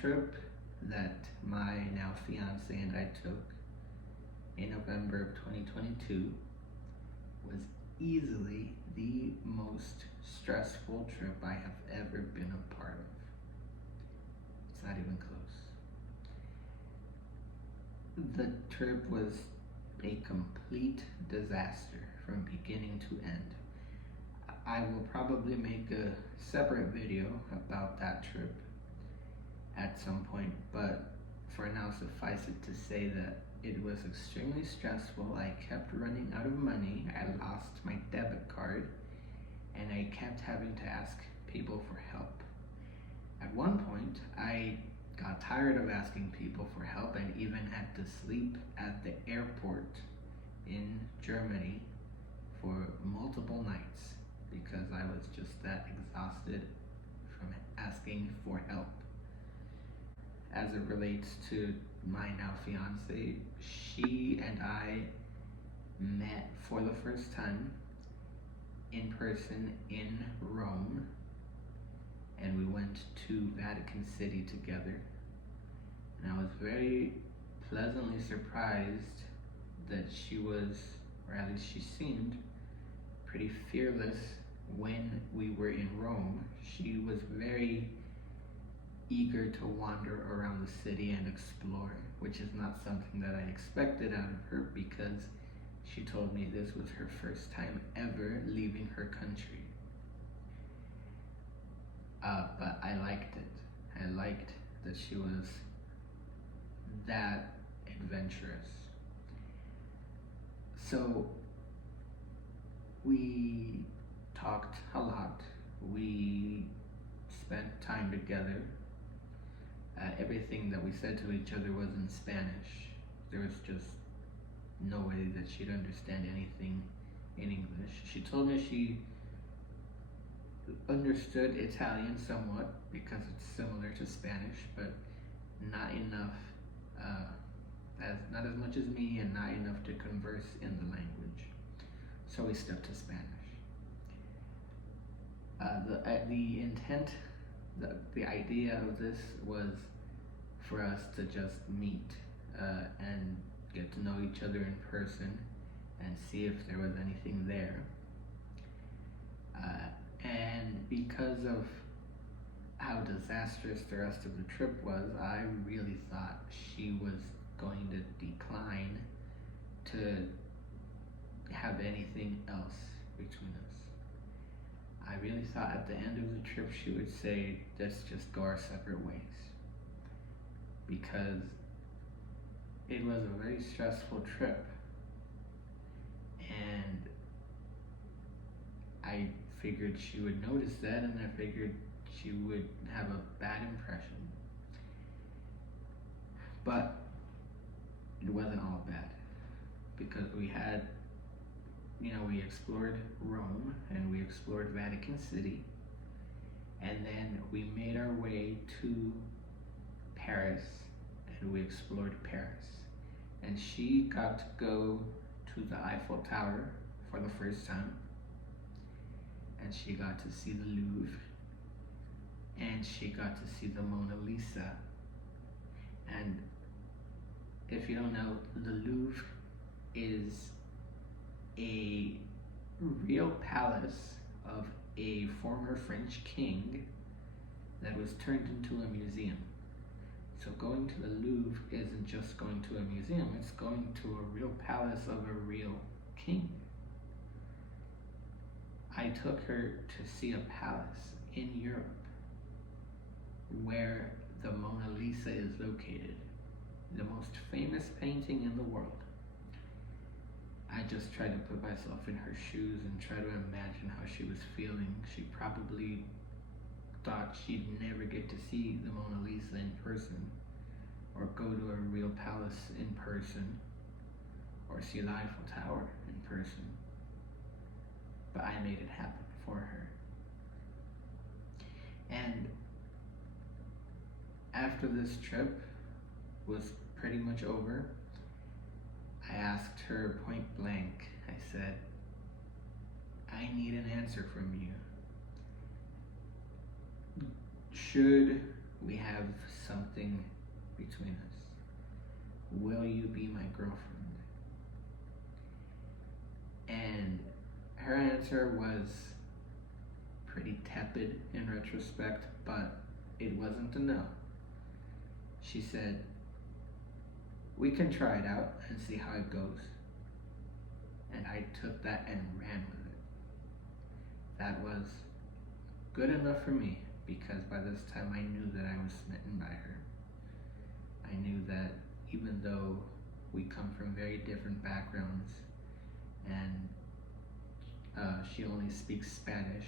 trip that my now fiance and I took in November of 2022 was easily the most stressful trip I have ever been a part of. It's not even close. The trip was a complete disaster from beginning to end. I will probably make a separate video about that trip at some point, but for now suffice it to say that it was extremely stressful. I kept running out of money. I lost my debit card and I kept having to ask people for help. At one point, I got tired of asking people for help and even had to sleep at the airport in Germany for multiple nights because I was just that exhausted from asking for help. As it relates to my now fiance, she and I met for the first time in person in Rome, and we went to Vatican City together. And I was very pleasantly surprised that she was, or at least she seemed, pretty fearless when we were in Rome. She was very eager to wander around the city and explore, which is not something that I expected out of her because she told me this was her first time ever leaving her country. But I liked it. I liked that she was that adventurous. So we talked a lot. We spent time together. Everything that we said to each other was in Spanish. There was just no way that she'd understand anything in English. She told me she understood Italian somewhat because it's similar to Spanish, but not enough, not as much as me, and not enough to converse in the language. So we stuck to Spanish. The intent, the idea of this was for us to just meet and get to know each other in person and see if there was anything there. And because of how disastrous the rest of the trip was, I really thought she was going to decline to have anything else between us. I really thought at the end of the trip she would say, let's just go our separate ways. Because it was a very stressful trip. And I figured she would notice that, and I figured she would have a bad impression. But it wasn't all bad. Because we had, we explored Rome and we explored Vatican City. And then we made our way to Paris and we explored Paris. And she got to go to the Eiffel Tower for the first time. And she got to see the Louvre. And she got to see the Mona Lisa. And if you don't know, the Louvre is a real palace of a former French king that was turned into a museum. So going to the Louvre isn't just going to a museum, it's going to a real palace of a real king. I took her to see a palace in Europe where the Mona Lisa is located, the most famous painting in the world. I just tried to put myself in her shoes and try to imagine how she was feeling. She probably thought she'd never get to see the Mona Lisa in person, or go to a real palace in person, or see the Eiffel Tower in person. But I made it happen for her. And after this trip was pretty much over, I asked her point blank, I said, I need an answer from you. Should we have something between us. Will you be my girlfriend? And her answer was pretty tepid in retrospect, but it wasn't a no. She said, we can try it out and see how it goes. And I took that and ran with it. That was good enough for me, because by this time I knew that I was smitten by her. I knew that even though we come from very different backgrounds and she only speaks Spanish,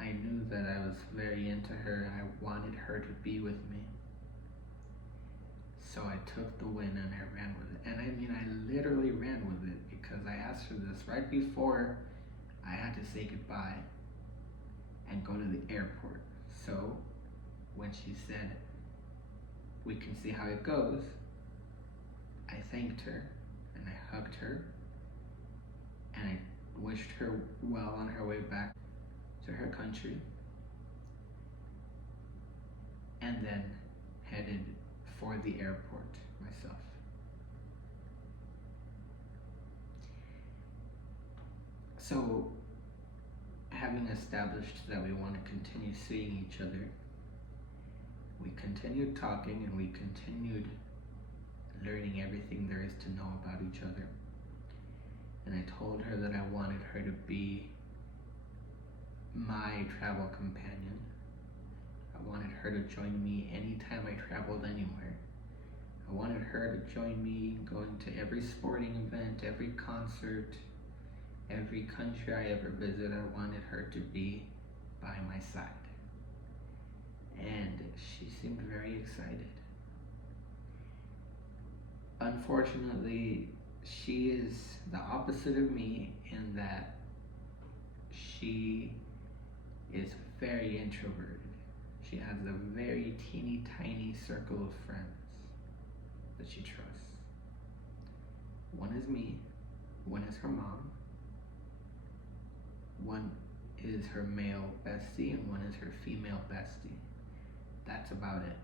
I knew that I was very into her and I wanted her to be with me. So I took the win and I ran with it. And I mean, I literally ran with it, because I asked her this right before I had to say goodbye and go to the airport. So when she said, we can see how it goes, I thanked her and I hugged her and I wished her well on her way back to her country, and then headed for the airport myself. So, having established that we want to continue seeing each other, we continued talking and we continued learning everything there is to know about each other. And I told her that I wanted her to be my travel companion. I wanted her to join me anytime I traveled anywhere. I wanted her to join me going to every sporting event, every concert, every country I ever visit. I wanted her to be by my side. And she seemed very excited. Unfortunately, she is the opposite of me in that she is very introverted. She has a very teeny tiny circle of friends that she trusts. One is me, one is her mom, one is her male bestie, and one is her female bestie. That's about it.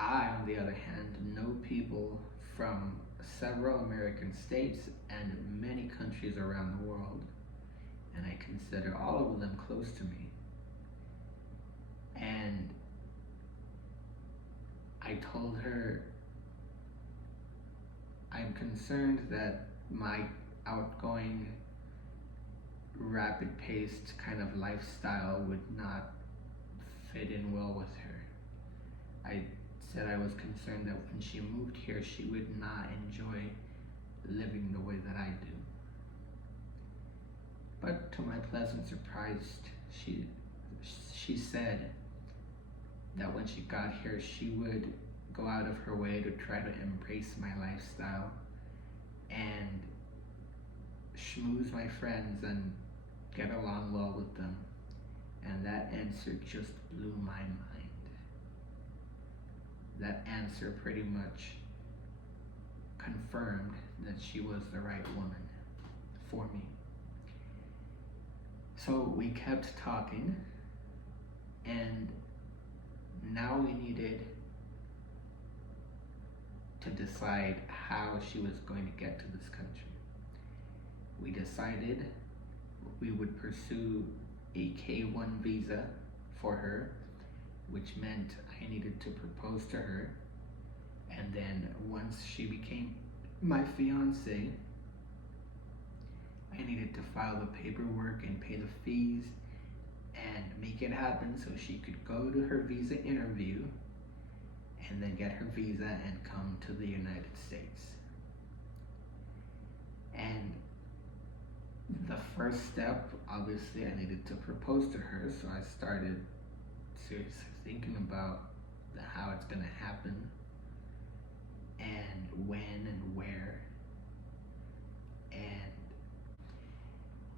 I, on the other hand, know people from several American states and many countries around the world, and I consider all of them close to me. And I told her I'm concerned that my outgoing, rapid-paced kind of lifestyle would not fit in well with her. I said I was concerned that when she moved here, she would not enjoy living the way that I do. But to my pleasant surprise, she said that when she got here, she would go out of her way to try to embrace my lifestyle and schmooze my friends and get along well with them. And that answer just blew my mind. That answer pretty much confirmed that she was the right woman for me. So we kept talking, and now we needed to decide how she was going to get to this country. We decided we would pursue a K-1 visa for her, which meant I needed to propose to her, and then once she became my fiance, I needed to file the paperwork and pay the fees and make it happen so she could go to her visa interview and then get her visa and come to the United States. And the first step, obviously, I needed to propose to her, so I started seriously thinking about how it's going to happen and when and where. And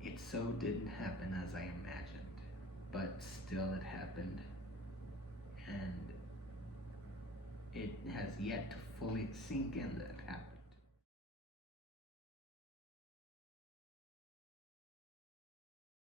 it so didn't happen as I imagined, but still it happened, and it has yet to fully sink in that it happened.